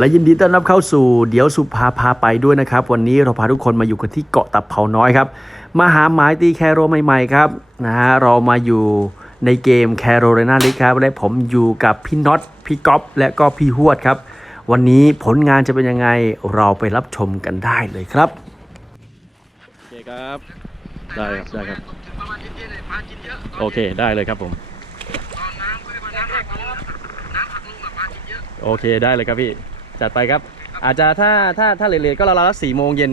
และยินดีต้อนรับเข้าสู่เดี๋ยวสุภาพาไปด้วยนะครับ วันนี้เราพาทุกคนมาอยู่กันที่เกาะตับเผาน้อยครับมาหาหมายตีแคโรใหม่ๆครับนะฮะเรามาอยู่ในเกมแคโร i นาลิครับและผมอยู่กับพี่น็อตพี่ก๊อฟและก็พี่ฮวดครับ วันนี้ผลงานจะเป็นยังไงเราไปรับชมกันได้เลยครับโอเคครับได้ครับได้ครับโอเคได้เลยครับผมโอเคได้เลยครับพี่ จัดไปครับ อาจจะถ้าถ้าถ้าเลทๆก็ราวๆสี่โมงเย็น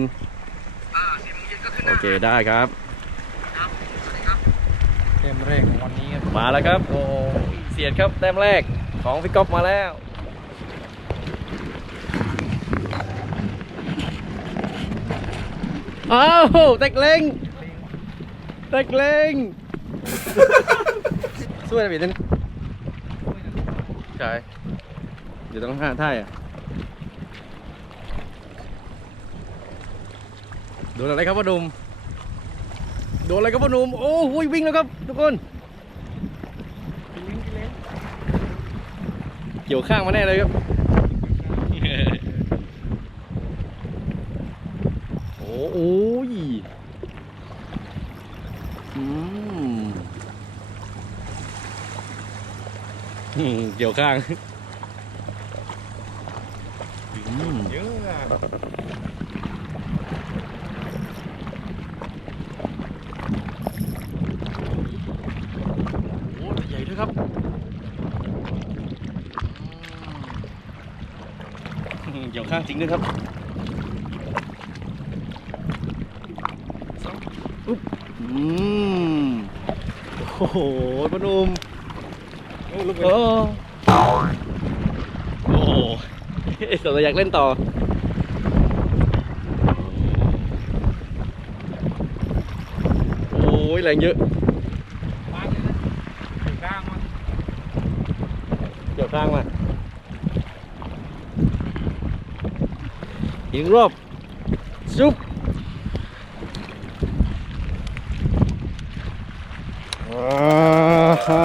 โอเคได้ครับ เกมแรกของวันนี้ครับมาแล้วครับ โอ้เสียดครับแต้มแรกของพี่ก๊อฟมาแล้ว อ้าวเต็กเล้งเต็กเล้งช่วยหน่อยพี่นึงใช่เดี๋ยวต้องห้าท่ายอะ โดนอะไรครับพ่อหนุ่มโดนอะไรครับพ่อหนุ่มโอ้โหวิ่งแล้วครับทุกคนเกี่ยวข้างมาแน่เลยครับโอ้โอ้ยอืมอืมเกี่ยวข้างอืมเยอะอะ โอ้ใหญ่ด้วยครับอื มเกี่ยวข้างจริงด้วยครับอุ๊บอืมโอ้โหพอหนุ่มโอ้ลูกโอ้โอ้โหเอ๊ะสนใจอยากเล่นต่อโอ้ยแรงเยอะบ้านเลยนะถึงกลางมันเกี่ยวข้างมา อีกรอบซุปอ่าฮ่า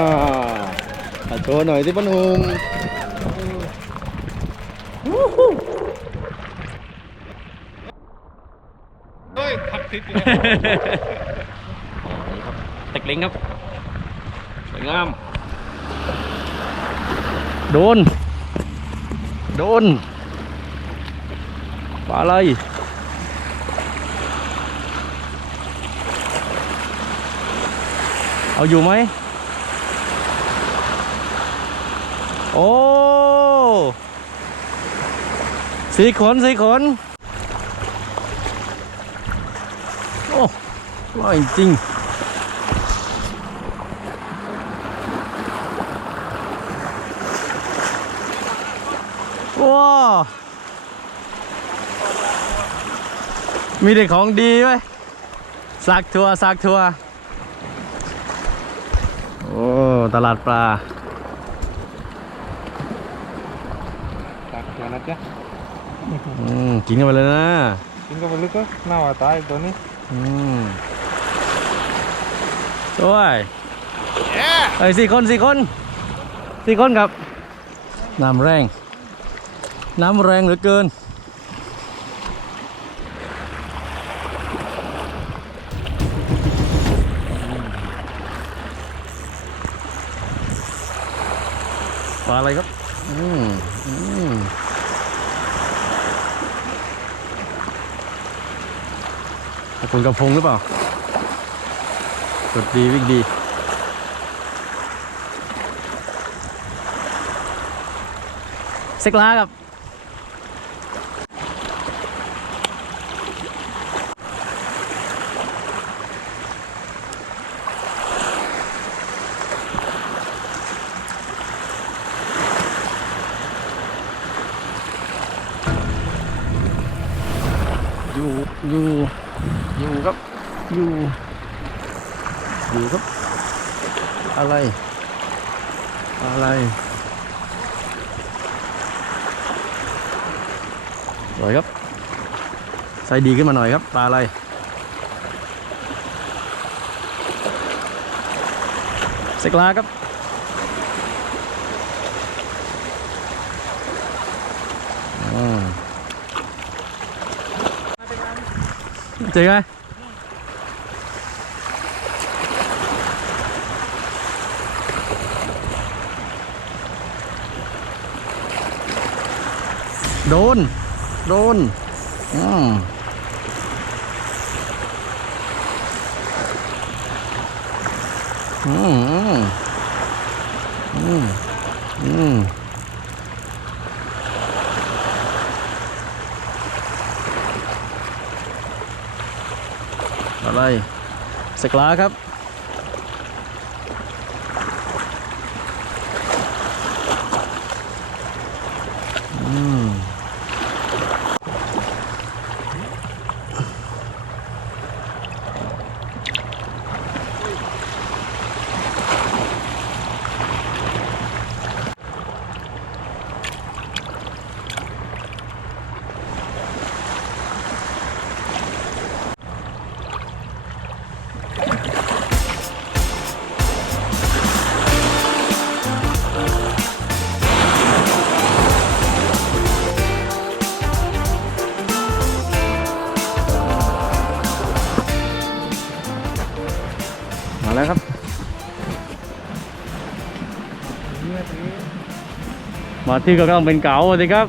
อะโชว์หน่อยสิพ่อหนุ่มเฮ้ยขับติดอยู่เนี่ยนี่ครับเต็กเล้งครับสวยงาม โดน โดนปลาอะไรเอาอยู่ไหม โอ้สีขนสีขน โอ้อร่อยจริง ว้าว มีแต่ของดีไหมสักทัวสักทัวโอ้ตลาดปลาตักเดี๋ยวนะจ๊ะอืมกินกันไปเลยนะกินก็ไปลึกก็น่าว่าตายตัวนี้อืมด้วยเอ้ยสี่คนสี่คนสี่คนครับน้ำแรง น้ำแรงเหลือเกิน ปลาอะไรครับ อืมอืมขอบคุณกระพงหรือเปล่ากดดีวิ่งดีเซ็กลาครับ อยู่ อยู่ อยู่ครับ อยู่ อยู่ครับ อะไร อะไรสวยครับ ใส่ดีขึ้นมาหน่อยครับ ปลาอะไร เสกลาครับอืมเจอไหม โดน โดนอืมอืมอืมอืมอืมอะไรสกลาครับาที่ก็ต้องเป็นเก๋าสิครับ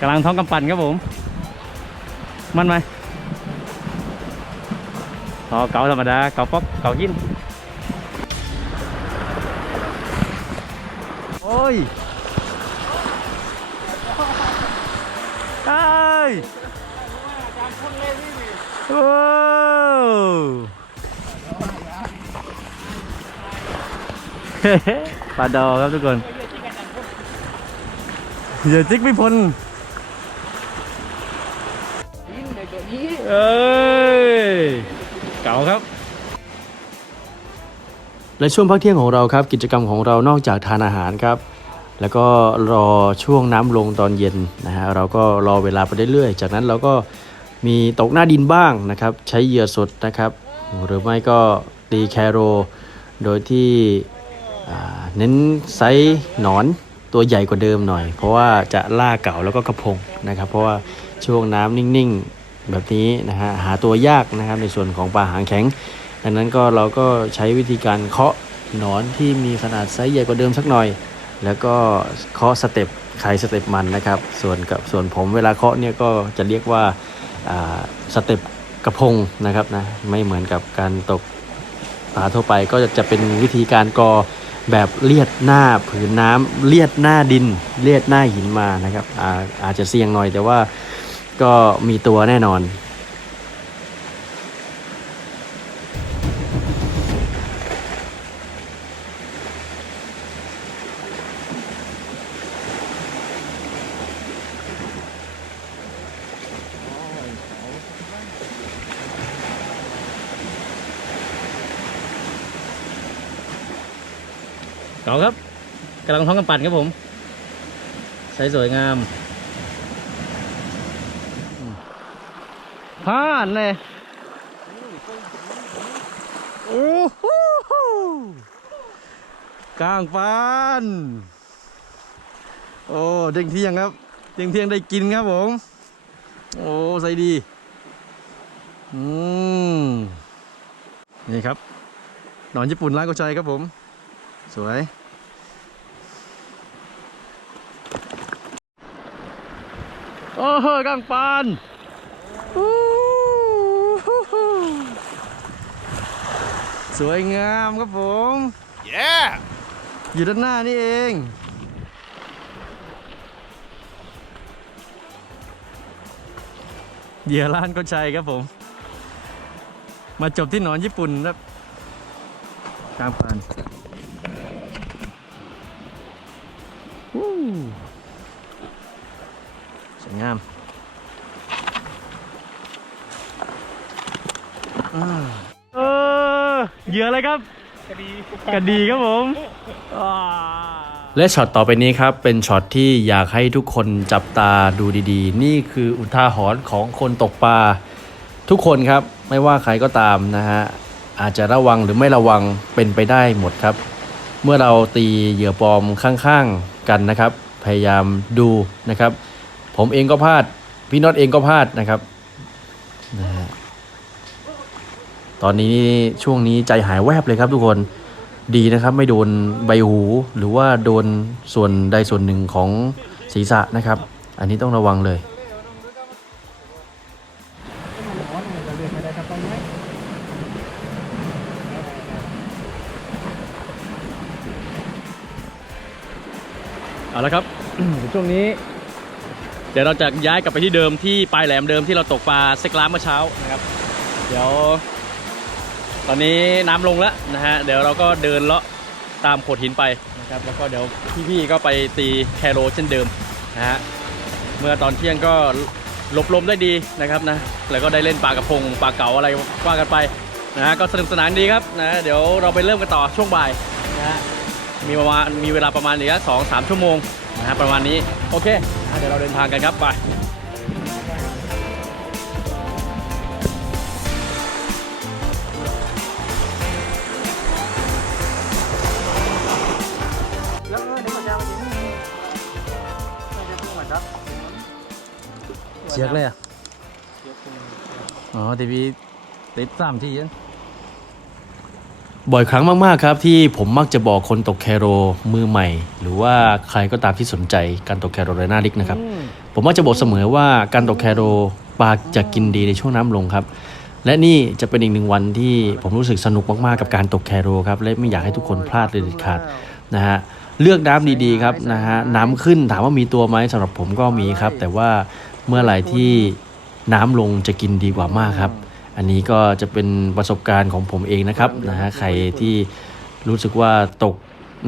กำลังท้องกำปั่นครับผม มันไหมอ๋อเก๋าธรรมดาเก๋าป๊อกเก๋ายินโอ้ยเอ้ยโอ้ ปลาดอครับทุกคนอย่าจิกไม่พ้นเอ้ยเก่าครับ และช่วงพักเที่ยงของเราครับ กิจกรรมของเรานอกจากทานอาหารครับ แล้วก็รอช่วงน้ำลงตอนเย็นนะฮะเราก็รอเวลาไปเรื่อยๆ จากนั้นเราก็มีตกหน้าดินบ้างนะครับ ใช้เหยื่อสดนะครับ หรือไม่ก็ตีแคโร โดยที่ เน้นไซส์หนอนตัวใหญ่กว่าเดิมหน่อย เพราะว่าจะล่าเก่าแล้วก็กระพงนะครับ เพราะว่าช่วงน้ำนิ่งๆแบบนี้นะฮะหาตัวยากนะครับในส่วนของปลาหางแข็งดังนั้นก็เราก็ใช้วิธีการเคาะหนอนที่มีขนาดไซส์ใหญ่กว่าเดิมสักหน่อย แล้วก็เคาะสเต็ปใครสเต็ปมันนะครับ ส่วนกับส่วนผมเวลาเคาะเนี่ยก็จะเรียกว่าอ่าสเต็ปกระพงนะครับนะไม่เหมือนกับการตกปลาทั่วไปก็จะจะเป็นวิธีการกอ แบบเลียดหน้าผืนน้ำเลียดหน้าดินเลียดหน้าหินมานะครับอาอาจจะเสี่ยงหน่อยแต่ว่าก็มีตัวแน่นอน กำลังท้องกำปั่นครับผมใสสวยงามผ่านเลยโอ้โหกลางปานโอ้เด้งเที่ยงครับเด้งเที่ยงได้กินครับผม โอ้ใส่ดีอืมนี่ครับ หนอนญี่ปุ่นร้านกุชัยครับผม สวย โอ้โหกลางปานอู้หูหูสวยงามครับผม Yeah อยู่ด้านหน้านี่เองเหยื่อล้านก็ชัยครับผม มาจบที่หนอนญี่ปุ่นครับกลางปาน วู้สวยงามอ่าเออเหยื่ออะไรครับกระดีกระดีครับผมอ่าและช็อตต่อไปนี้ครับ เป็นช็อตที่อยากให้ทุกคนจับตาดูดีๆ นี่คืออุทาหรณ์ของคนตกปลาทุกคนครับไม่ว่าใครก็ตามนะฮะ อาจจะระวังหรือไม่ระวังเป็นไปได้หมดครับ เมื่อเราตีเหยื่อปลอมข้างๆกันนะครับพพยายามดูนะครับ ผมเองก็พลาด พี่น็อตเองก็พลาดนะครับนะฮะตอนนี้ช่วงนี้ใจหายแวบเลยครับทุกคนดีนะครับ ไม่โดนใบหูหรือว่าโดนส่วนใดส่วนหนึ่งของศีรษะนะครับ อันนี้ต้องระวังเลย เอาละครับช่วงนี้ ดี๋ยวเราจะย้ายกลับไปที่เดิมที่ปลายแหลมเดิมที่เราตกปลาเซกล้ามเมื่อเช้านะครับ เดี๋ยว ตอนนี้น้ำลงแล้วนะฮะเดี๋ยวเราก็เดินเลาะตามโขดหินไปนะครับ แล้วก็เดี๋ยวพี่ๆก็ไปตีแคโรเช่นเดิมนะฮะเมื่อตอนเที่ยงก็หลบลมได้ดีนะครับนะแล้วก็ได้เล่นปลากระพงปลาเก๋าอะไรว่ากันไปนะฮะก็สนุกสนานดีครับนะเดี๋ยวเราไปเริ่มกันต่อช่วงบ่ายนะฮะมีประมาณมีเวลาประมาณอีกสองสามชั่วโมง นะฮะประมาณนี้โอเคอะเดี๋ยวเราเดินทางกันครับไปเชือกเลยอะ อ๋อทีวีติดสามที่ยัง บ่อยครั้งมากๆครับที่ผมมักจะบอกคนตกแคโรมือใหม่ หรือว่าใครก็ตามที่สนใจการตกแคโรเรน่าลิกนะครับผมมักจะบอกเสมอว่าการตกแคโรปลาจะกินดีในช่วงน้ำลงครับ และนี่จะเป็นอีกหนึ่งวันที่ผมรู้สึกสนุกมาก ๆ กับการตกแคโรครับและไม่อยากให้ทุกคนพลาดเลยเด็ดขาดนะฮะเลือกน้ำดีๆครับนะฮะน้ำขึ้นถามว่ามีตัวไหมสำหรับผมก็มีครับ แต่ว่าเมื่อไหร่ที่น้ำลงจะกินดีกว่ามากครับ อันนี้ก็จะเป็นประสบการณ์ของผมเองนะครับนะฮะใครที่รู้สึกว่าตก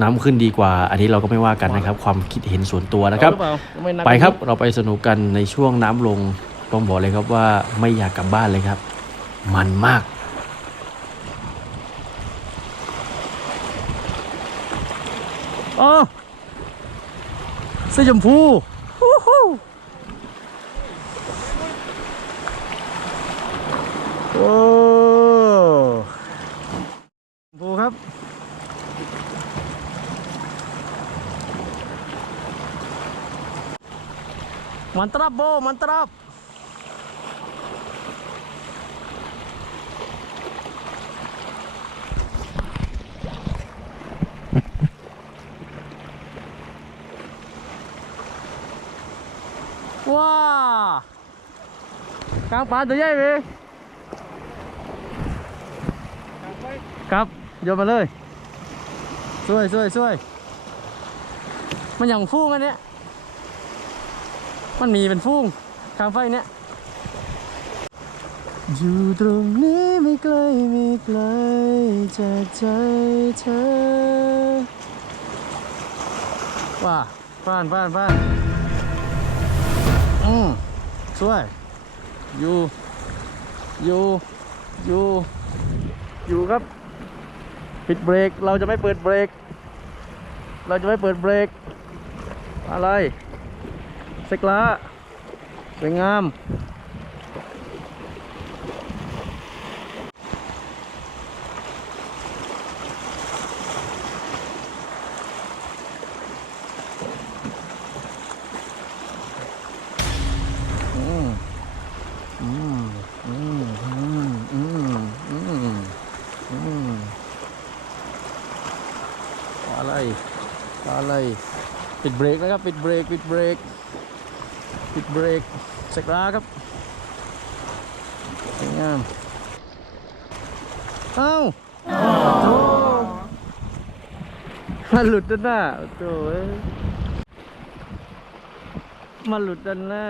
น้ำขึ้นดีกว่า อันนี้เราก็ไม่ว่ากันนะครับ ความคิดเห็นส่วนตัวนะครับเอาหอเปล่าม่นัไปครับเราไปสนุกกันในช่วงน้ำลงต้องบอกเลยครับว่าไม่อยากกลับบ้านเลยครับ มันมากอ๋อเสื้อชมพูฮู้ฮู้ โอ้ดูครับ มันตรับโบมันตรับว้ากลางป่าตัวใหญ่ไหม ครับโยนมาเลยช่วยช่วยช่วยมันอย่างฟูงอันเนี้ยมันมีเป็นฟูงกลางไฟเนี้ยอยู่ตรงนี้ไม่ไกลไม่ไกลจากใจเธอว้าฟ้านฟ้านฟ้านอืมช่วยอยู่อยู่อยู่อยู่ครับ ปิดเบรก เราจะไม่เปิดเบรก เราจะไม่เปิดเบรก อะไรเซกล้าสวยงาม อืมอืมอืมอืมอืมอืมอืมอะไรอะไร ปิดเบรกนะครับปิดเบรกปิดเบรกปิดเบรกสกราครับสวยงามเอ้าโถ่มันหลุดด้านหน้าโอ้ยมาหลุดด้านหน้า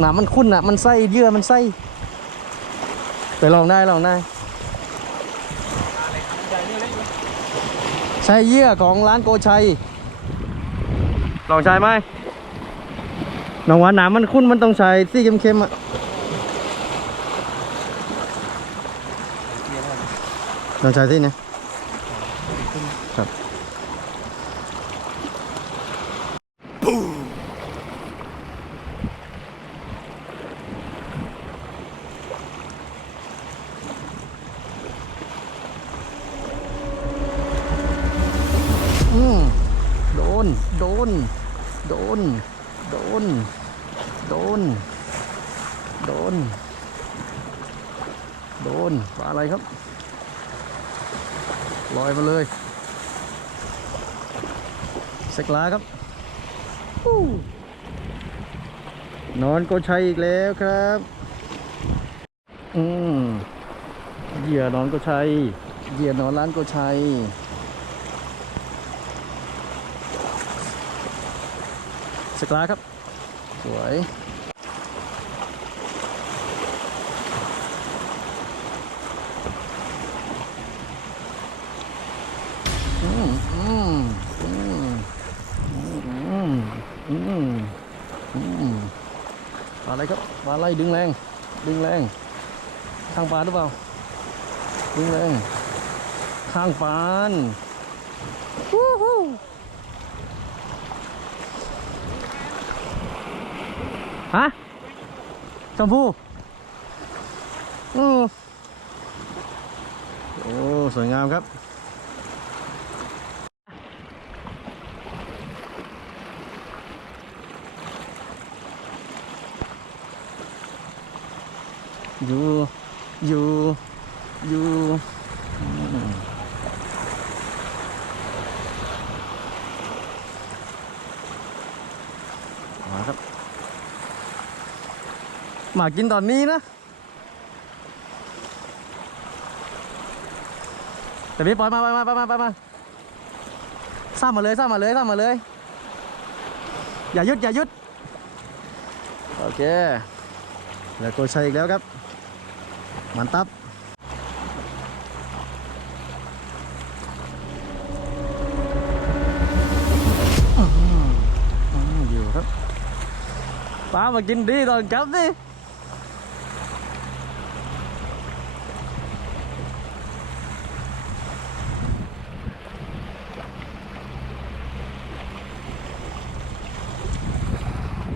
หนามันคุ้นอะมันไส้เยื่อมันไส้ ไปลองได้ลองได้ ใช่เยื่อของร้านโกชัย ลองใช้ไหมน้องว่าน้ำมันข้นมันต้องใช้สีเข้มๆอะต้องใช้ที่นี่ครับอืมโดน โดน โดน โดน โดน โดน โดนปลาอะไรครับ ลอยมาเลยเส กลาครับนอนก็ใช้อีกแล้วครับ อืมเหยื่อนอนก็ใช้เหยื่อนอนร้านก็ใช้สกลาครับ สวย อืมอืมอืมอืมอืมอืมปลา อะไรครับปลาอะไรดึงแรง ดึงแรง ข้างปลาหรือเปล่า ดึงแรง ข้างปานวู้ฮู้ฮะชมพู่อือโอ้ สวยงามครับ อยู่อยู่อยู่อืมมาครับ มากินตอนนี้นะ แต่พี่ปล่อยมาไปมาไปมาไปมาซ้ำมาเลยซ้ำมาเลยซ้ำมาเลย อย่าหยุดอย่าหยุด โอเค แล้วก็ใช้อีกแล้วครับ มันตับอื้อหืออื้ออยู่ครับป้ามากินดีตอนกลับดิ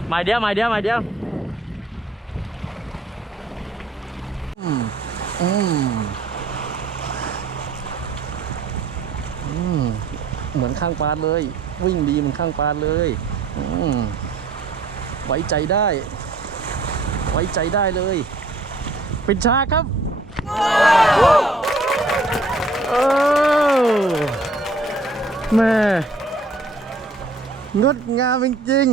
หมายเดียวหมายเดียวหมายเดียว อืมอืมอืม เหมือนข้างปานเลย วิ่งดีเหมือนข้างปานเลยอืมไว้ใจได้ ไว้ใจได้เลย เป็นชาครับโอ้แม่งดงามจริง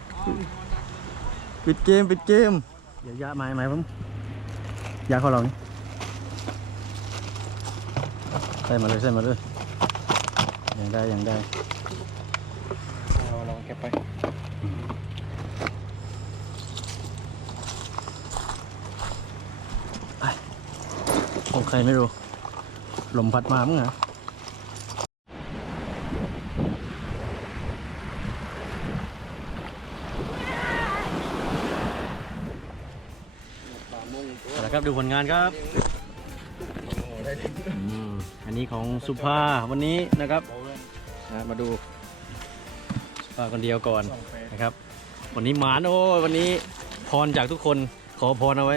ๆปิดเกมปิดเกมเดี๋ยวยาไม้ไม้ผมยาเขาเรานี่ใส่มาเลยใส่มาเลย ยังได้ยังได้เราลองเก็บไปของใครไม่รู้ ลมพัดมามั้งเหรอเอาละครับดูผลงานครับอืมอันนี้ของสุภาวันนี้นะครับ นะมาดูสุภาคนเดียวก่อนนะครับ วันนี้หมานโอ้ยวันนี้พรจากทุกคนขอพรเอาไว้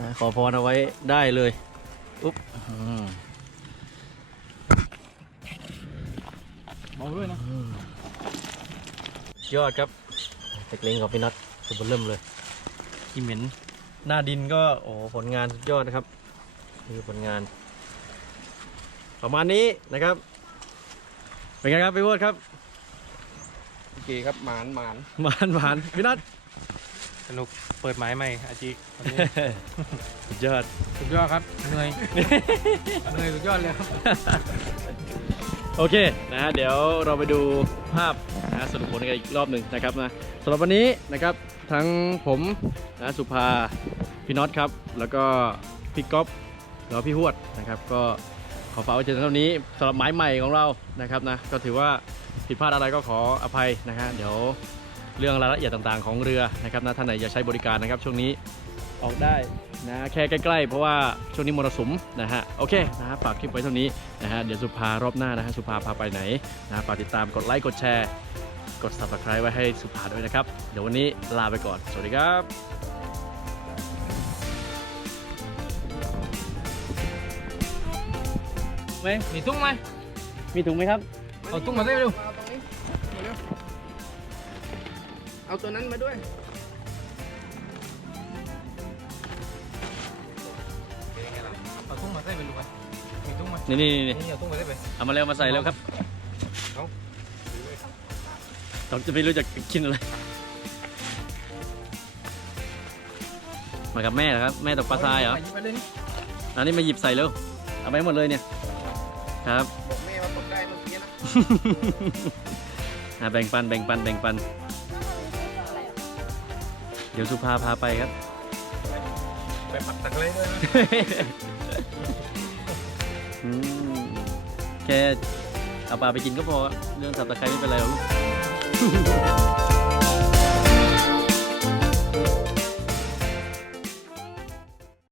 นะขอพรเอาไว้ได้เลยอุ๊บอืมมองด้วยนะยอดครับเต็กเล้งของพี่น็อตสุดเริ่มเลยขี้เหม็นหน้าดินก็โอ้โหผลงานสุดยอดนะครับนี่คือผลงาน ประมาณนี้นะครับ เป็นไงครับพี่วดครับโอเคครับหมานหมานหวานหวานพี่น็อตสนุกเปิดหมายใหม่อาจิวันนี้ สุดยอด สุดยอดครับเหนื่อย เหนื่อยสุดยอดเลยครับโอเคนะฮะเดี๋ยวเราไปดูภาพนะฮะสรุปผลกันอีกรอบหนึ่งนะครับนะสำหรับวันนี้นะครับทั้งผมนะสุภาพี่น็อตครับ แล้วก็พี่ก๊อฟแล้วพี่หวดนะครับ ก็ ขอฝากไว้เพียงเท่านี้สำหรับหมายใหม่ของเรานะครับนะก็ถือว่าผิดพลาดอะไรก็ขออภัยนะฮะเดี๋ยวเรื่องรายละเอียดต่างๆของเรือนะครับนะท่านไหนจะใช้บริการนะครับ ช่วงนี้ออกได้นะแค่ใกล้ๆ เพราะว่าช่วงนี้มรสุมนะฮะโอเคนะฮะฝากคลิปไว้เท่านี้นะฮะเดี๋ยวสุภารอบหน้านะฮะสุภาพาไปไหนนะฝากติดตามกดไลค์กดแชร์ กด subscribe ไว้ให้สุภาด้วยนะครับ เดี๋ยววันนี้ลาไปก่อน สวัสดีครับ ไหมมีตุ้งไหมมีถุงไหมครับ เอาตุ้งมาได้เร็วเอาตรงนี้มาเร็วเอาตัวนั้นมาด้วย เอาตุ้งมาได้ไปลูกไหมมีตุ้งไหมนี่นี่นี่นี่เอาตุ้งมาได้ไปเอามาเร็วมาใส่เร็วครับเอาเราจะไม่รู้จะกินอะไร มากับแม่เหรอครับ แม่ตกปลาทรายเหรอไปเลยนี่อันนี้มาหยิบใส่เร็ว เอาไปให้หมดเลยเนี่ย ครับ บอกแม่ว่าตกได้เมื่อกี้นะอะแบ่งปันแบ่งปันแบ่งปัน เดี๋ยวสุภาพาไปครับ ไปปักตะไคร้ด้วยนะอืมแค่เอาปลาไปกินก็พอ เรื่องสับตะไคร้ไม่เป็นไรหรอกลูก